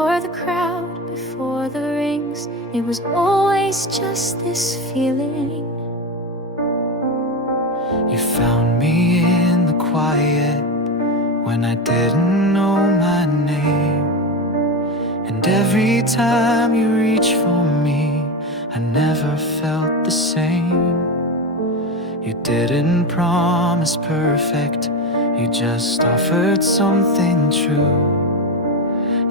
before the crowd, before the rings. It was always just this feeling. You found me in the quiet when I didn't know my name. And every time you reached for me, I never felt the same. You didn't promise perfect, you just offered something true.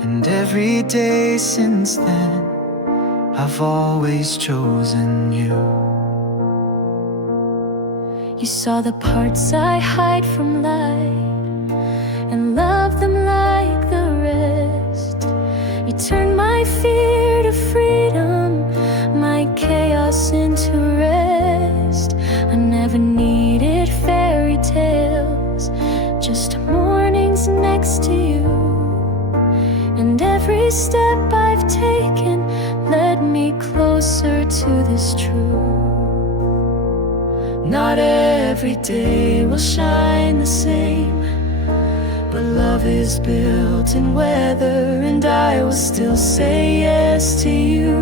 And every day since then, I've always chosen you. You saw the parts I hide from light and loved them like the rest. You turned my fear to freedom, my chaos into rest. I never needed fairy tales, just mornings next to you. And every step I've taken led me closer to this truth. Not every day will shine the same, but love is built in weather, and I will still say yes to you.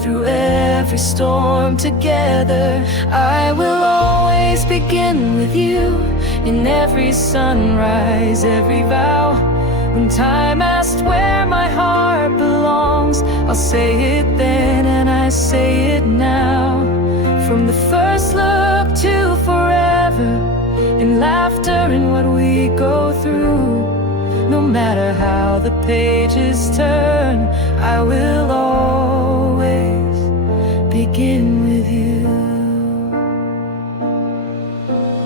Through every storm together, I will always begin with you. In every sunrise, every vow, when time asked where my heart belongs, I'll say it then and I say it now. From the first look to forever, in laughter and what we go through. No matter how the pages turn, I will always begin with you.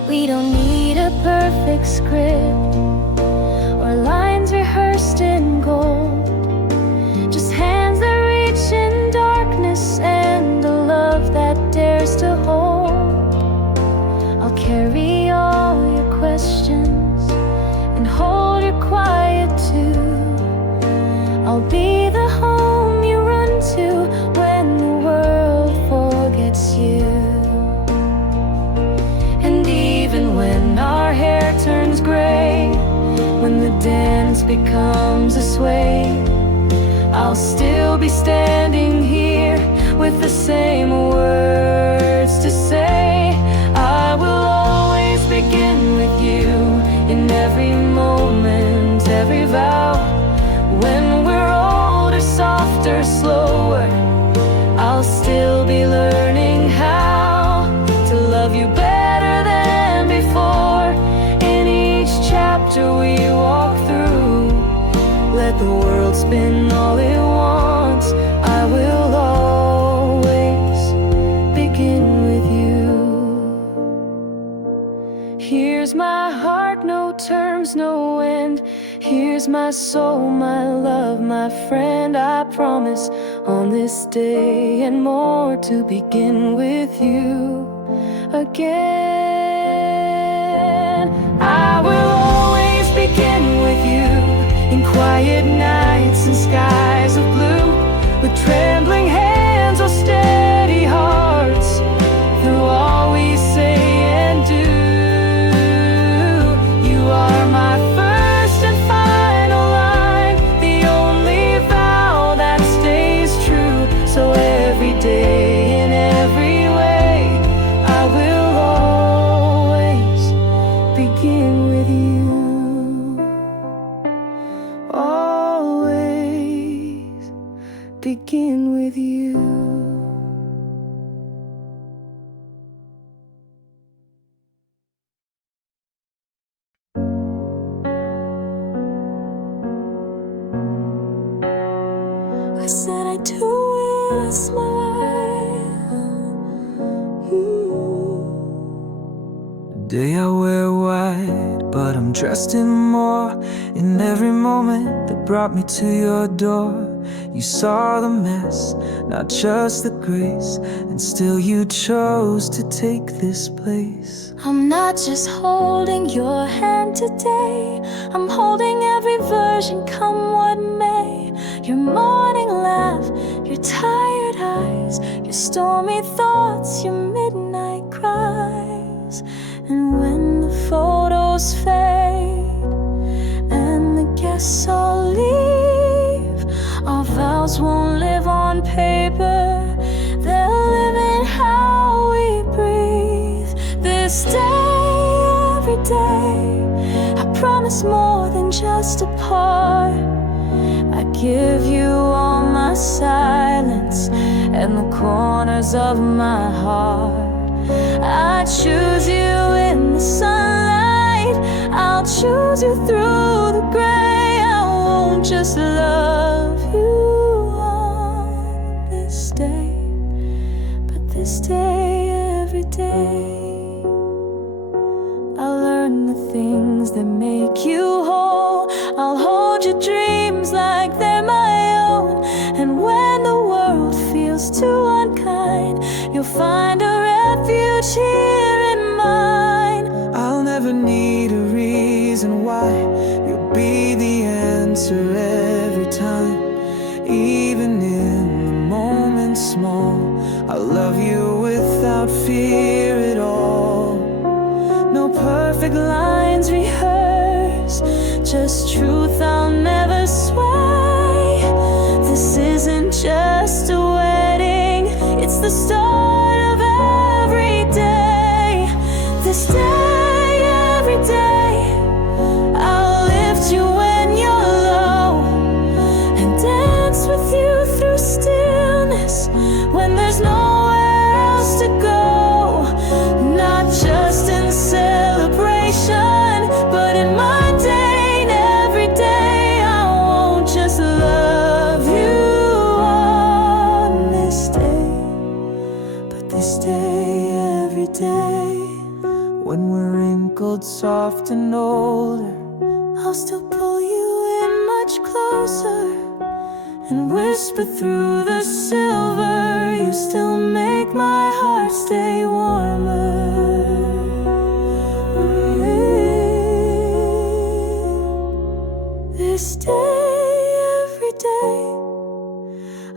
We don't need a perfect script or lines rehearsed in gold, just hands that reach in darkness and a love that dares to hold. I'll carry all your questions and hold your quiet too. I'll be the home you run to when the world forgets you. And even when our hair turns gray, when the dance becomes a sway, I'll still be standing here with the same words to say. I will always begin with you in every moment, every vow. When we're older, softer, slower, I'll still be learning how to love you better than before. In each chapter we walk through, let the world spin all it wants. I will always begin with you. Here's my heart, no terms, no end. Here's my soul, my love, my friend. I promise on this day and more to begin with you again. I will always begin with you in quiet nights and skies of blue, with trembling hands or steady hearts, through all we say and do. You are my first and final line, the only vow that stays true. So every day in every way, I will always begin with you. Always begin with you. I said I do with a smile. Today I wear white, but I'm dressed in more. In every moment that brought me to your door, you saw the mess, not just the grace, and still you chose to take this place. I'm not just holding your hand today, I'm holding every version, come what may. Your morning laugh, your tired eyes, your stormy thoughts, your midnight cries. And when the photos fade and the guests all leave, I promise more than just a part. I give you all my silence and the corners of my heart. I choose you in the sunlight, I'll choose you through the gray. I won't just love you on this day, but this day every day. I'll learn the things that make you whole, I'll hold your dreams like they're my own. And when the world feels too unkind, you'll find a refuge here in mine. I'll never need a reason why, you'll be the answer every time. Even in the moments small, I'll love you without fear at all. No perfect lines rehearsed, just truth I'll never sway. This isn't just a wedding, it's the start of every day. This day, every day, I'll lift you when you're low and dance with you through stillness when there's nowhere else to go. Not just in celebration, but in mundane every day. I won't just love you on this day, but this day every day. When we're wrinkled, soft and older, I'll still pull you in much closer and whisper through the silver. You still make my heart stay warmer. This day, every day,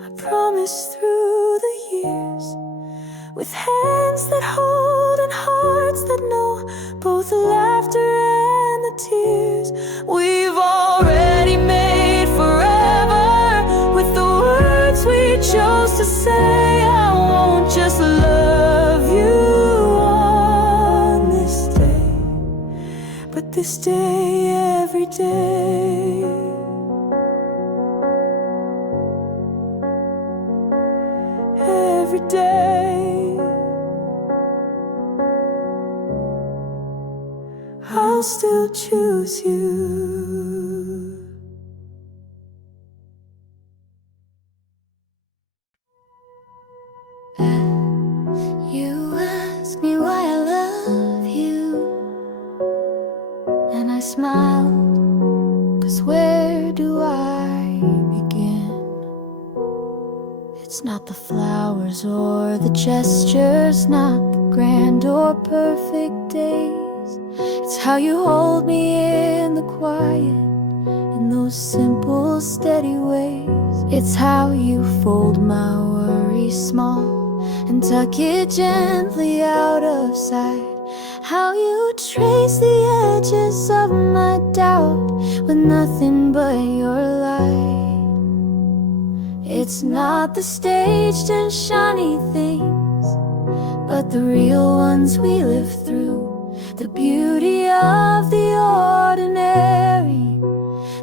I promise through the years, with hands that hold and hearts that know both the laughter and the tears. We've already made forever with the words we chose to say. I won't just love you on this day, but this day every day. Every day I'll still choose you. You ask me why I love you, and I smiled, 'cause where do I begin? It's not the flowers or the gestures, not the grand or perfect days. It's how you hold me in the quiet, in those simple, steady ways. It's how you fold my worries small and tuck it gently out of sight. How you trace the edges of my doubt with nothing but your light. It's not the staged and shiny things, but the real ones we live through. The beauty of the ordinary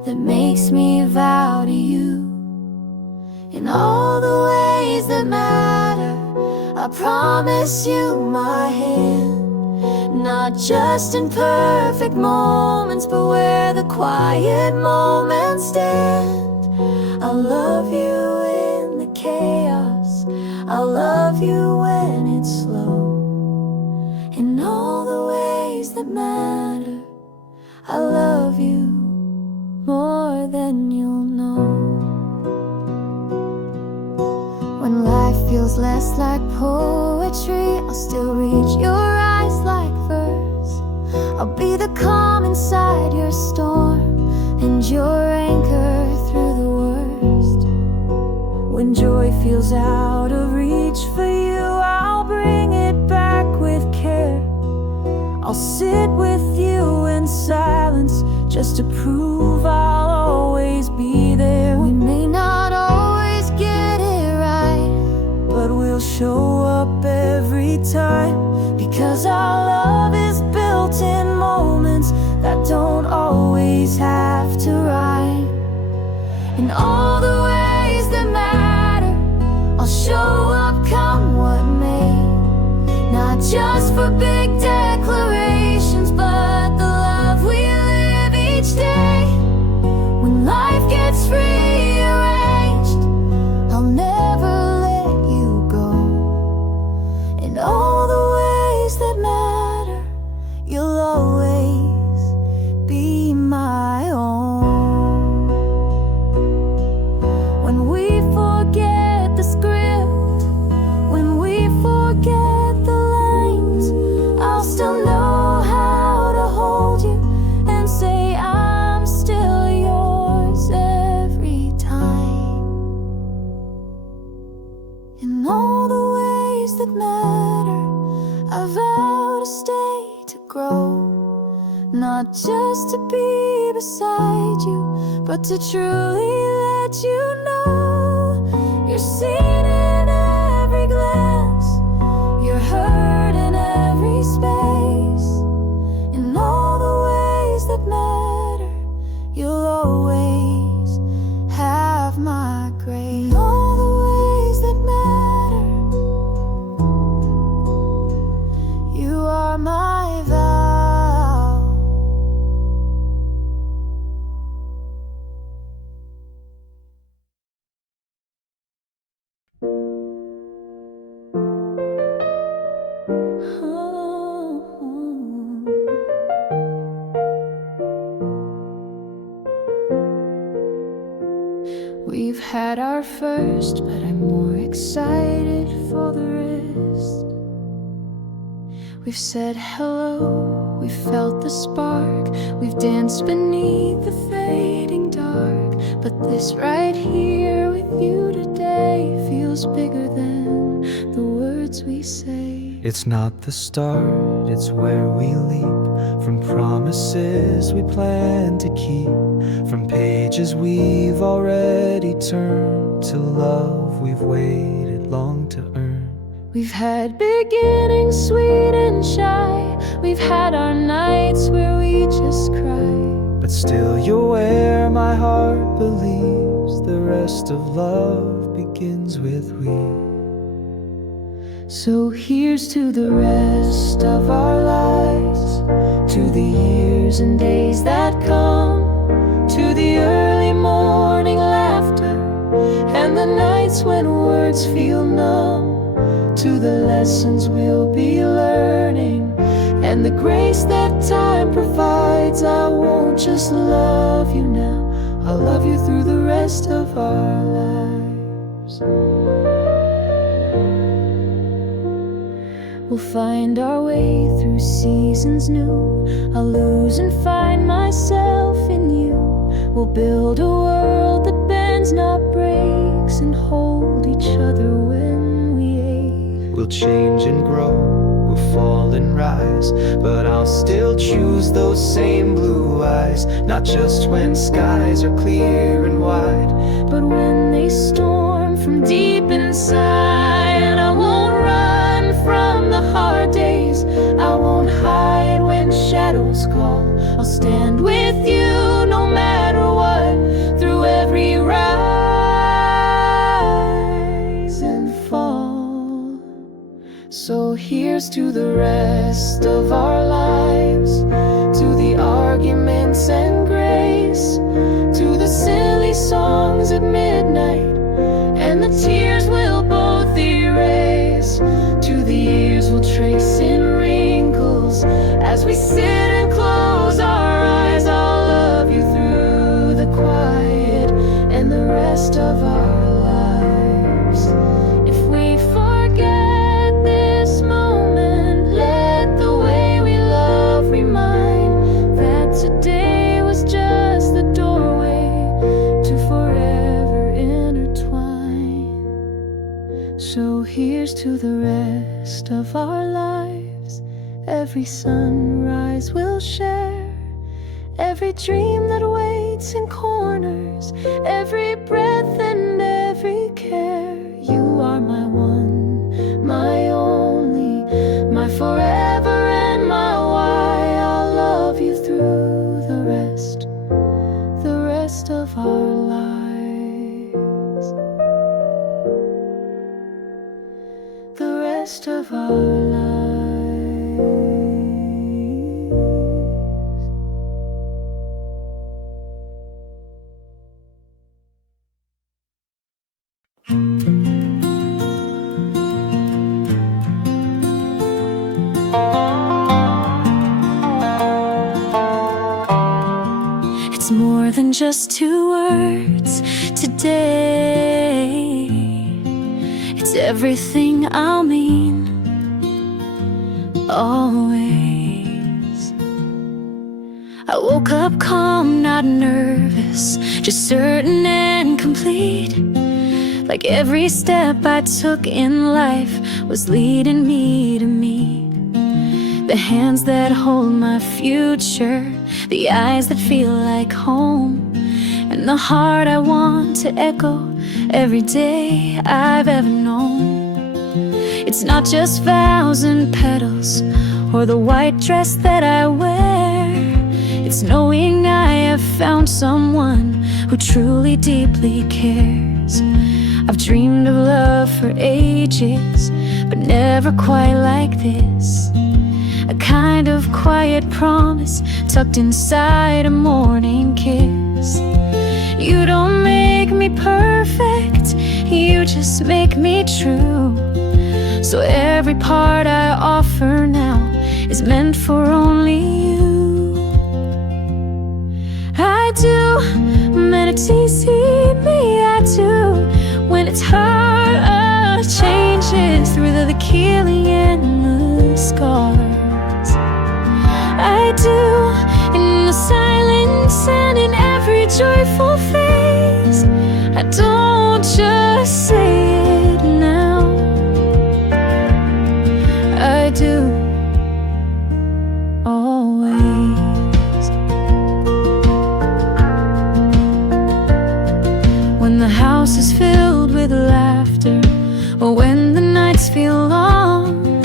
that makes me vow to you. In all the ways that matter, I promise you my hand. Not just in perfect moments, but where the quiet moments stand. I'll love you in the chaos, I'll love you when it's slow. In all the ways that matter, I love you more than you'll know. When life feels less like poetry, I'll still read your eyes like verse. I'll be the calm inside your storm and your anchor through the worst. When joy feels out of reach for you, I'll bring it back with care. I'll sit with you in silence just to prove I'll always be there. We may not always get it right, but we'll show up every time, because our love is built in moments In all the ways that matter, I'll show up come what may. Not just for big declarations, but the love we live each day. When life gets rearranged, I'll never let you go. In all the ways that matter, you'll always be my own. When we forget the script, when we forget the lines, I'll still know how to hold you and say I'm still yours every time. In all the ways that matter, I vow to stay, to grow. Not just to be beside you, but to truly let you know you're seen in every glance, you're heard in every space. In all the ways that matter, you'll always have my grace. In all the ways that matter, you are my vow. We've had our first, but I'm more excited for the rest. We've said hello, we've felt the spark, we've danced beneath the fading dark. But this right here with you today feels bigger than the words we say. It's not the start, it's where we leap. From promises we plan to keep, from pages we've already turned, to love we've waited long to earn. We've had beginnings sweet and shy, we've had our nights where we just cry. But still you're where my heart believes the rest of love begins with we. So here's to the rest of our lives, to the years and days that come, to the early morning laughter and the nights when words feel numb, to the lessons we'll be learning and the grace that time provides. I won't just love you now, I'll love you through the rest of our lives. We'll find our way through seasons new, I'll lose and find myself in you. We'll build a world that bends, not breaks, and hold each other when we ache. We'll change and grow, we'll fall and rise, but I'll still choose those same blue eyes. Not just when skies are clear and wide, but when they storm from deep inside. And I won't run from the hard days, I won't hide when shadows call. I'll stand with you no matter what, through every rise and fall. So here's to the rest of our lives, to the arguments and grace, to the silly songs at midnight and the tears we'll both erase, to the years we'll trace in wrinkles as we sit and close our eyes. I'll love you through the quiet and the rest of our lives. If we forget this moment, let the way we love remind that today was just the doorway to forever intertwine. So here's to the rest of our lives, every sunrise we'll share, every dream that waits in corners, every breath and every care. You are my one, my only, my forever and my why. I'll love you through the rest of our lives. of our lives. It's more than just two words today. It's everything I'll mean always. I woke up calm, not nervous, just certain and complete. Like every step I took in life was leading me to meet the hands that hold my future, the eyes that feel like home, and the heart I want to echo every day I've ever known. It's not just vows and petals or the white dress that I wear. It's knowing I have found someone who truly deeply cares. I've dreamed of love for ages, but never quite like this. A kind of quiet promise tucked inside a morning kiss. You don't make me perfect, you just make me true. So every part I offer now is meant for only you. I do, meditate me, I do. When it's hard, changes through the killing and the scars. I do, in the silence and in every joyful phase. I don't just say it now, I do, always. When the house is filled with laughter, or when the nights feel long,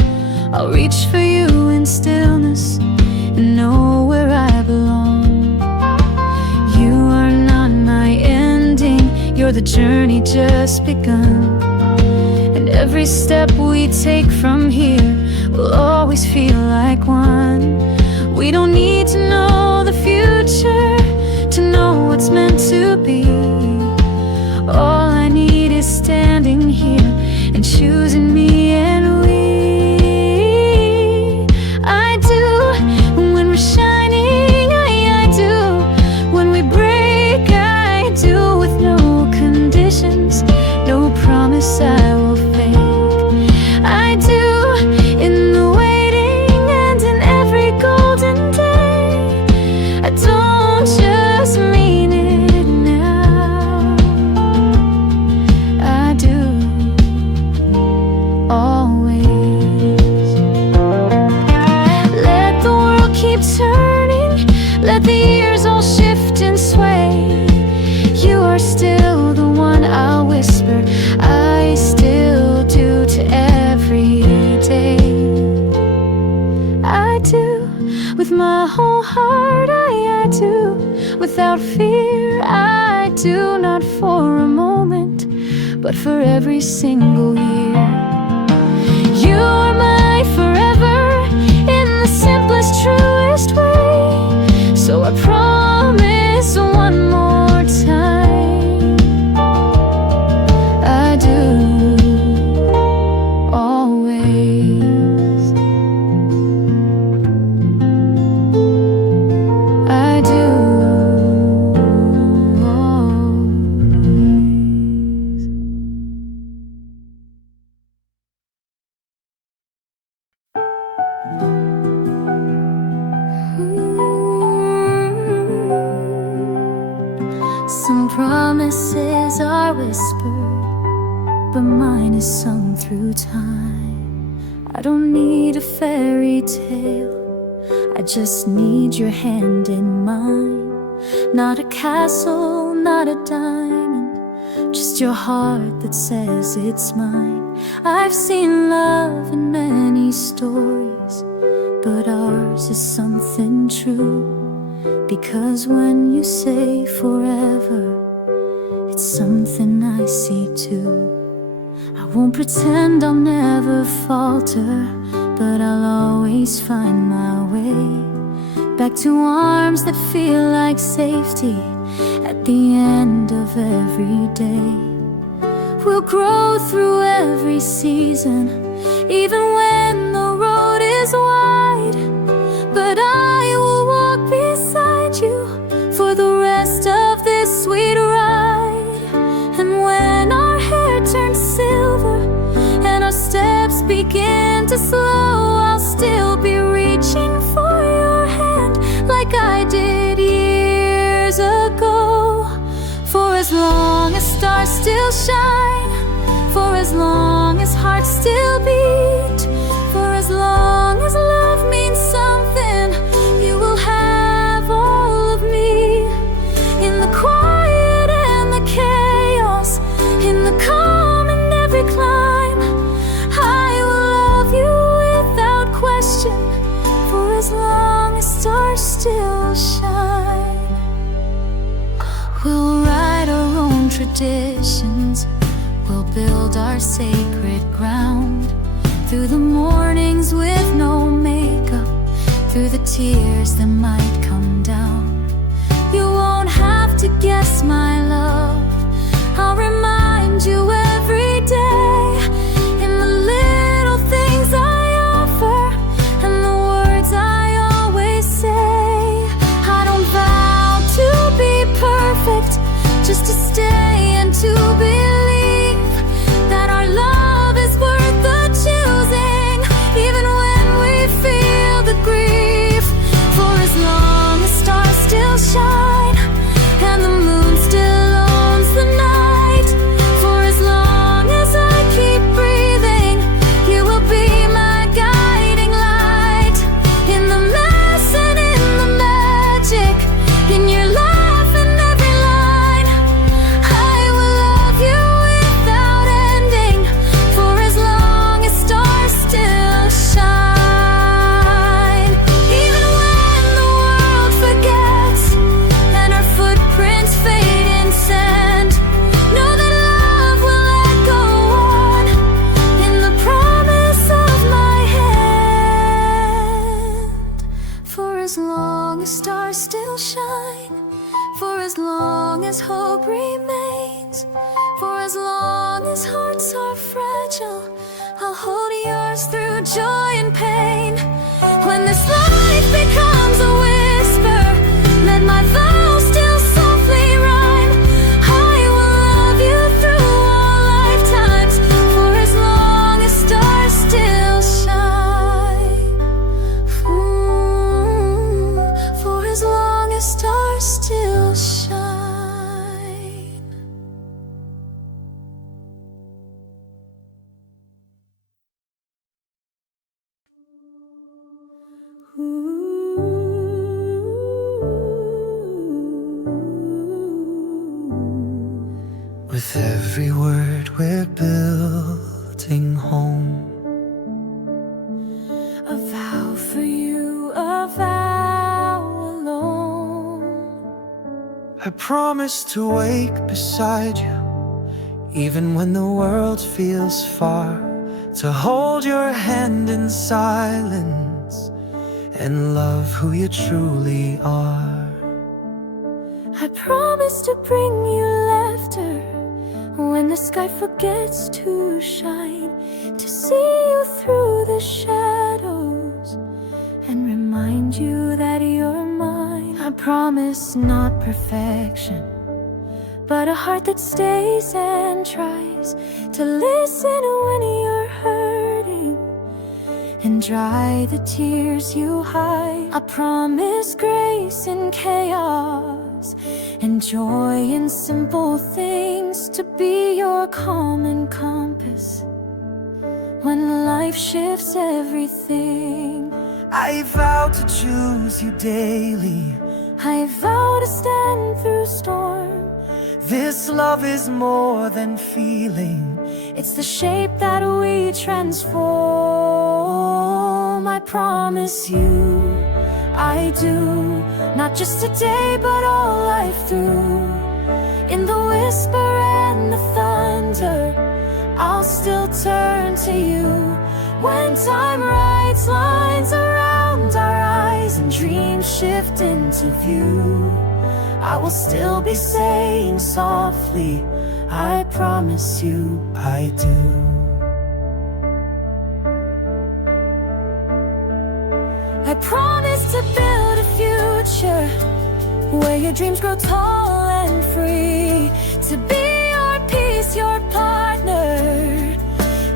I'll reach for you in stillness and know where I belong. You are not my ending, you're the journey just begun. And every step we take from here will always feel like one. We don't need to know the future to know what's meant to be. All I need is standing here and choosing me and we. I do, when we're shining, I do. When we break, I do, with no conditions, no promise I will fake. I do, in the waiting and in every golden day. I don't just mean it now, I do, always. Let the world keep turning, let the years all shift and sway. You are still the one I'll whisper I still do to every day. I do, with my whole heart, I do. Without fear, I do, not for a moment, but for every single year. You are my forever in the simplest, truest way. So I promise one more time, I do, always. I do, always. Some promises are whispered, but mine is sung through time. I don't need a fairy tale, I just need your hand in mine. Not a castle, not a diamond, just your heart that says it's mine. I've seen love in many stories, but ours is something true. Because when you say forever, it's something I see too. I won't pretend I'll never falter, but I'll always find my way back to arms that feel like safety at the end of every day. We'll grow through every season, even when the road is wide. But I will walk beside you for the rest of this sweet ride. And when our hair turns silver and our steps begin to slow, I'll still be reaching for your hand like I did years ago. For as long as stars still shine, for as long as hearts still beat, for as long as love means something, you will have all of me. In the quiet and the chaos, in the calm and every climb, I will love you without question, for as long as stars still shine. We'll write our own traditions, we'll build our sacred ground, through the mornings with no makeup, through the tears that might come down. You won't have to guess my love, I'll remind you every day, in the little things I offer and the words I always say. I don't vow to be perfect, just to stay and to believe that our love is worth the choosing, even when we feel the grief. For as long as stars still shine and the moon still owns the night, for as long as I keep breathing, you will be my guiding light. In the mess and in the magic, in your laugh and every line, I will love you without ending, for as long as stars still shine. Even when the world forgets and our footprints fade in sand, know that love will echo on in the promise of my hand. For as long as stars still shine, for as long as hope remains, for as long as hearts are fragile, I'll hold yours through joy and pain. When this life becomes a whisper, let my vows still softly rhyme. I will love you through all lifetimes, for as long as stars still shine. For as long as stars still shine. With every word we're building home. A vow for you, a vow alone. I promise to wake beside you, even when the world feels far, to hold your hand in silence and love who you truly are. I promise to bring you laughter when the sky forgets to shine, to see you through the shadows and remind you that you're mine. I promise not perfection, but a heart that stays and tries to listen when you're hurting and dry the tears you hide. I promise grace in chaos and joy in simple things, to be your calm and compass when life shifts everything. I vow to choose you daily. I vow to stand through storm. This love is more than feeling, It's the shape that we transform. I promise you, I do, not just today but all life through. In the whisper and the thunder, I'll still turn to you. When time writes lines around our eyes and dreams shift into view, I will still be saying softly, I promise you I do. I promise to build a future where your dreams grow tall and free, to be your peace, your partner,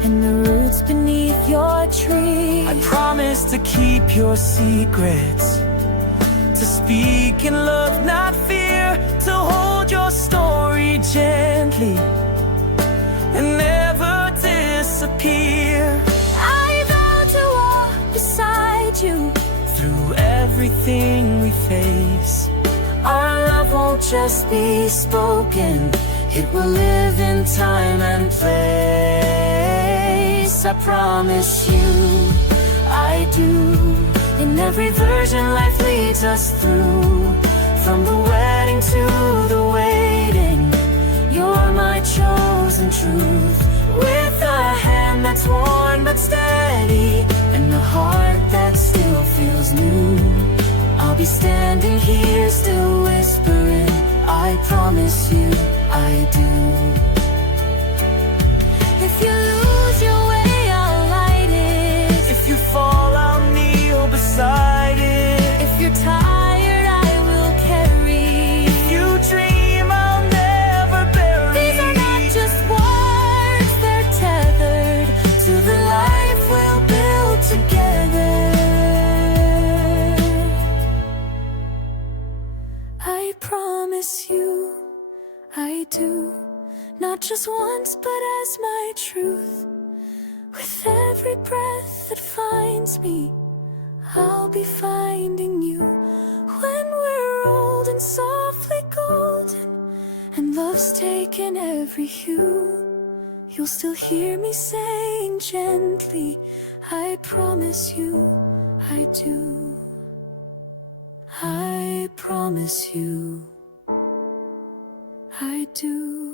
and the roots beneath your tree. I promise to keep your secrets, to speak in love, not fear, to hold your story gently and never disappear. I vow to walk beside you through everything we face. Our love won't just be spoken, it will live in time and place. I promise you, I do. In every version life leads us through, from the wedding to the waiting, you're my chosen truth. With a hand that's worn but steady, and a heart that still feels new, I'll be standing here still whispering, I promise you I do. If you lose your way, I'll light it. If you fall, I'll kneel beside it. If you're tired, I will carry. If you dream, I'll never bury. These are not just words, they're tethered to the life we'll build together. I promise you I do, not just once but as my truth. With every breath that finds me, I'll be finding you. When we're old and softly golden, and love's taken every hue, you'll still hear me saying gently, I promise you I do. I promise you I do.